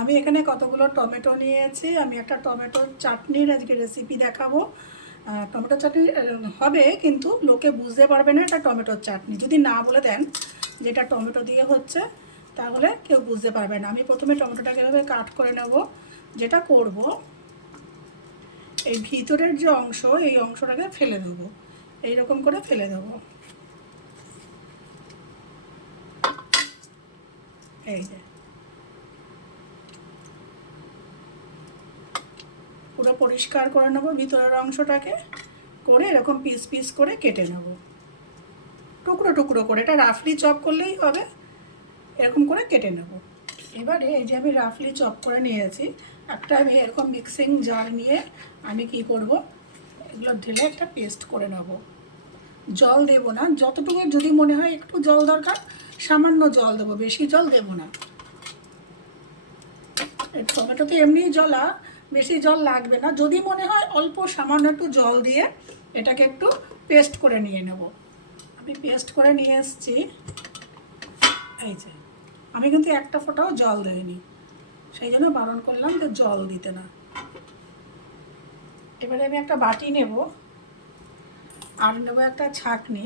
আমি এখানে কতগুলো টমেটো নিয়েছি। আমি একটা টমেটোর চাটনির আজকে রেসিপি দেখাবো। টমেটো চাটনি হবে, কিন্তু লোকে বুঝতে পারবে না এটা টমেটোর চাটনি। যদি না বলে দেন যে এটা টমেটো দিয়ে হচ্ছে, তাহলে কেউ বুঝতে পারবে না। আমি প্রথমে টমেটোটাকে এভাবে কাট করে নেব। যেটা করব, এই ভিতরের যে অংশ, এই অংশটাকে ফেলে দেবো। এইরকম করে ফেলে দেবো। এই যে পুরো পরিষ্কার করে নেব ভিতরের অংশটাকে, করে এরকম পিস পিস করে কেটে নেব, টুকরো টুকরো করে। এটা রাফলি চপ করলেই হবে, এরকম করে কেটে নেব। এবারে এই যে আমি রাফলি চপ করে নিয়েছি, একটা আমি এরকম মিক্সিং জার নিয়ে আমি কি করব, এগুলো ঢেলে একটা পেস্ট করে নেব। জল দেব না, যতটুকু যদি মনে হয় একটু জল দরকার সামান্য জল দেবো, বেশি জল দেব না। এই টমেটোতে এমনি জলা, বেশি জল লাগবে না। যদি মনে হয় অল্প সামান্য একটু জল দিয়ে এটাকে একটু পেস্ট করে নিয়ে নেব। আমি পেস্ট করে নিয়ে এসেছি। এই যে আমি কিন্তু একটা ফোঁটাও জল দেইনি, সেই জন্য বারণ করলাম যে জল দিতে না। এবারে আমি একটা বাটি নেব, আর নেব একটা ছাঁকনি,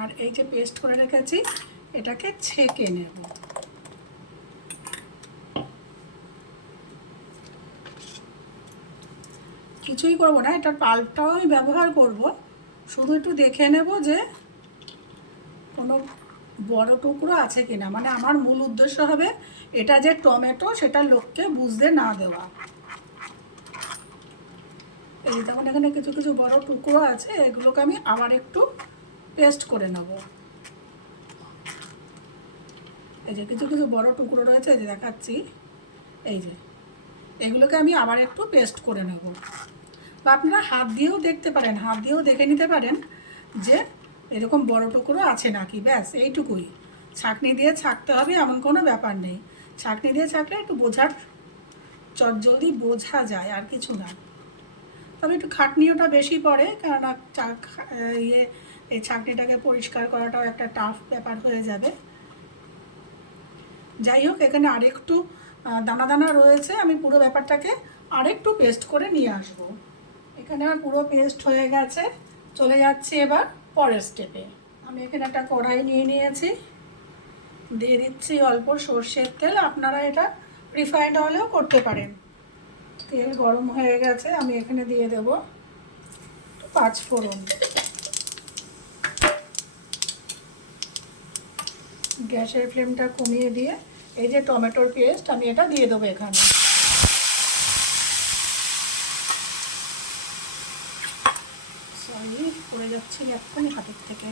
আর এই যে পেস্ট করে রেখেছি এটাকে ছেঁকে নেব। কিছুই করব না, এটার পাল্পটাও আমি ব্যবহার করব। শুধু একটু দেখে নেব যে কোনো বড় টুকরো আছে কিনা। মানে আমার মূল উদ্দেশ্য হবে এটা যে টমেটো সেটা লোককে বুঝতে না দেওয়া। এই যেমন এখানে কিছু কিছু বড় টুকরো আছে, এগুলোকে আমি আবার একটু পেস্ট করে নেব। এই যে কিছু কিছু বড় টুকরো রয়েছে, এই যে দেখাচ্ছি। এই যে এগুলোকে আমি আবার একটু পেস্ট করে নেব। বা আপনারা হাত দিয়েও দেখতে পারেন, হাত দিয়েও দেখে নিতে পারেন যে এরকম বড় টুকরো আছে নাকি। ব্যাস এইটুকুই। ছাঁকনি দিয়ে ছাঁকতে হবে এমন কোনো ব্যাপার নেই। ছাঁকনি দিয়ে ছাঁকলে একটু চটজলদি বোঝা যায়, আর কিছু না। তবে একটু খাটনিওটা বেশি পড়ে, কেননা এই ছাঁকনিটাকে পরিষ্কার করাটাও একটা টাফ ব্যাপার হয়ে যাবে। যাই হোক, এখানে আরেকটু দানা দানা রয়েছে, আমি পুরো ব্যাপারটাকে আরেকটু পেস্ট করে নিয়ে আসব। এখানে আমার পুরো পেস্ট হয়ে গেছে। চলে যাচ্ছি এবার পরের স্টেপে। আমি এখানে একটা কড়াই নিয়ে নিয়েছি, দিয়ে দিচ্ছি অল্প সর্ষের তেল। আপনারা এটা রিফাইন্ড অয়েলেও করতে পারেন। তেল গরম হয়ে গেছে, আমি এখানে দিয়ে দেব 5 ফোড়ন। গ্যাসের ফ্লেমটা কমিয়ে দিয়ে এই যে টমেটোর পেস্ট আমি এটা দিয়ে দেবো এখানে। সরি, পড়ে যাচ্ছি এক্ষুনি হাতের থেকে।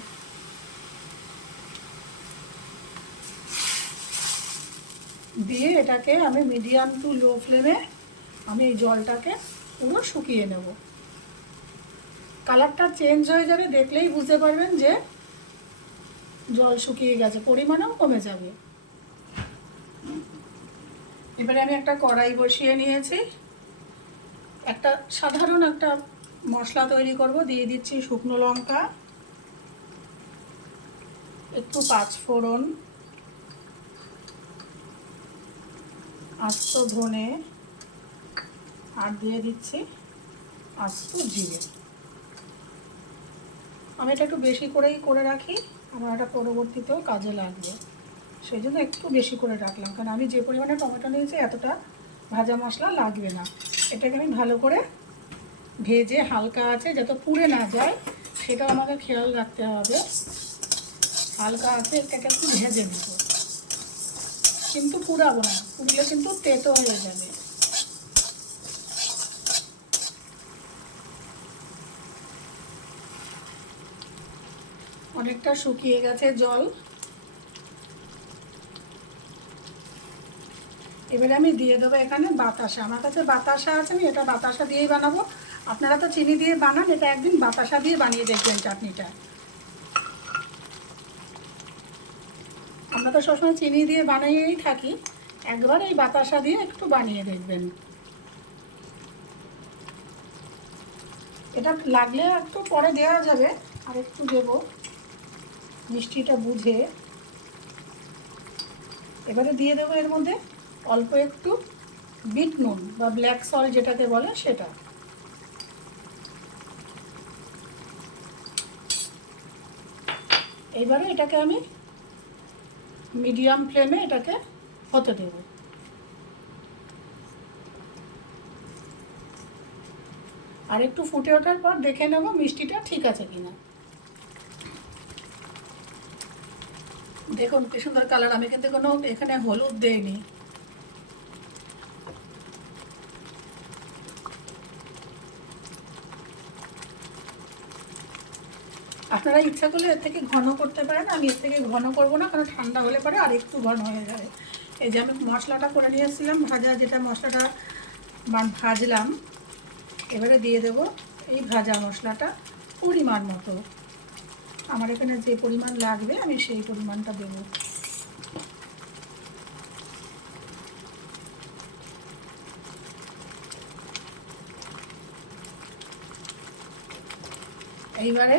দিয়ে এটাকে আমি মিডিয়াম টু লো ফ্লেমে আমি এই জলটাকে পুরো শুকিয়ে নেব। কালারটা চেঞ্জ হয়ে যাবে, দেখলেই বুঝতে পারবেন যে জল শুকিয়ে গেছে, পরিমাণও কমে যাবে। এবারে আমি একটা কড়াই বসিয়ে নিয়েছি, একটা সাধারণ একটা মশলা তৈরি করব। দিয়ে দিচ্ছি শুকনো লঙ্কা, একটু 5 ফোড়ন, আস্ত ধনে, আর দিয়ে দিচ্ছি আস্ত জিরে। আমি এটা একটু বেশি করেই করে রাখি, আমার এটা পরবর্তীতেও কাজে লাগবে, সেই জন্য একটু বেশি করে রাখলাম। কারণ আমি যে পরিমাণে টমেটো নিয়েছি এতটা ভাজা মশলা লাগবে না। এটাকে আমি ভালো করে ভেজে হালকা আছে যাতে পুড়ে না যায় সেটাও আমাদের খেয়াল রাখতে হবে। হালকা আছে এটাকে একটু ভেজে নেব, কিন্তু পুড়াবো না, পুড়লে কিন্তু তেতো হয়ে যাবে। অনেকটা শুকিয়ে গেছে জল। এবারে আমি দিয়ে দেবো এখানে বাতাসা। আমার কাছে বাতাসা আছে, আমি এটা বাতাসা দিয়েই বানাবো। আপনারা তো চিনি দিয়ে বানান, এটা একদিন বাতাসা দিয়ে বানিয়ে দেখবেন চাটনিটা। আমরা তো সবসময় চিনি দিয়ে বানিয়েই থাকি, একবার এই বাতাসা দিয়ে একটু বানিয়ে দেখবেন। এটা লাগলে একটু পরে দেওয়া যাবে, আর একটু দেবো মিষ্টিটা বুঝে। এবারে দিয়ে দেবো এর মধ্যে অল্প একটু বিট নুন বা ব্ল্যাক সল্ট যেটাকে বলে সেটা। এইবারে এটাকে আমি মিডিয়াম ফ্লেমে এটাকে হতে দেব। আর একটু ফুটে ওঠার পর দেখে নেব মিষ্টিটা ঠিক আছে কিনা। দেখুন কি সুন্দর কালার, আমি কিন্তু কোনো এখানে হলুদ দেইনি। আপনারা ইচ্ছা করলে এর থেকে ঘন করতে পারেন, আমি এর থেকে ঘন করব না, কারণ ঠান্ডা হলে পরে আর একটু ঘন হয়ে যাবে। এই যে আমি মশলাটা করে নিয়ে এসেছিলাম ভাজা, যেটা মশলাটা ভাজলাম, এবারে দিয়ে দেব এই ভাজা মশলাটা পরিমাণ মতো। আমার এখানে যে পরিমাণ লাগবে আমি সেই পরিমাণটা দেব। এইবারে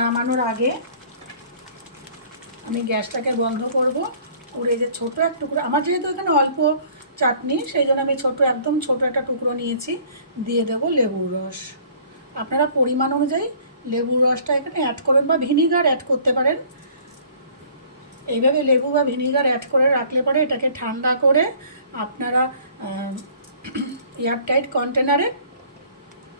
নামানোর আগে আমি গ্যাসটাকে বন্ধ করব, করে যে ছোটো এক টুকরো, আমার যেহেতু এখানে অল্প চাটনি সেই জন্য আমি একদম ছোটো একটা টুকরো নিয়েছি, দিয়ে দেব লেবুর রস। আপনারা পরিমাণ অনুযায়ী লেবুর রসটা এখানে অ্যাড করবেন বা ভিনিগার অ্যাড করতে পারেন। এইভাবে লেবু বা ভিনিগার অ্যাড করে রাখলে পরে এটাকে ঠান্ডা করে আপনারা এয়ারটাইট কন্টেনারে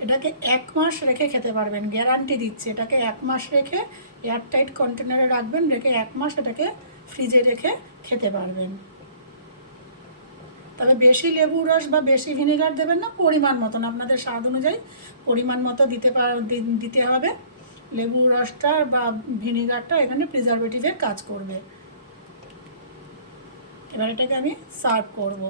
এটাকে 1 মাস রেখে খেতে পারবেন, গ্যারান্টি দিচ্ছে। এটাকে 1 মাস রেখে এয়ারটাইট কন্টেনারে রাখবেন, রেখে 1 মাস এটাকে ফ্রিজে রেখে খেতে পারবেন। তবে বেশি লেবু রস বা বেশি ভিনেগার দেবেন না, পরিমাণ মতন আপনাদের স্বাদ অনুযায়ী পরিমাণ মতো দিতে হবে। লেবু রসটা বা ভিনেগারটা এখানে প্রিজারভেটিভের কাজ করবে। এবার এটাকে আমি সার্ভ করব।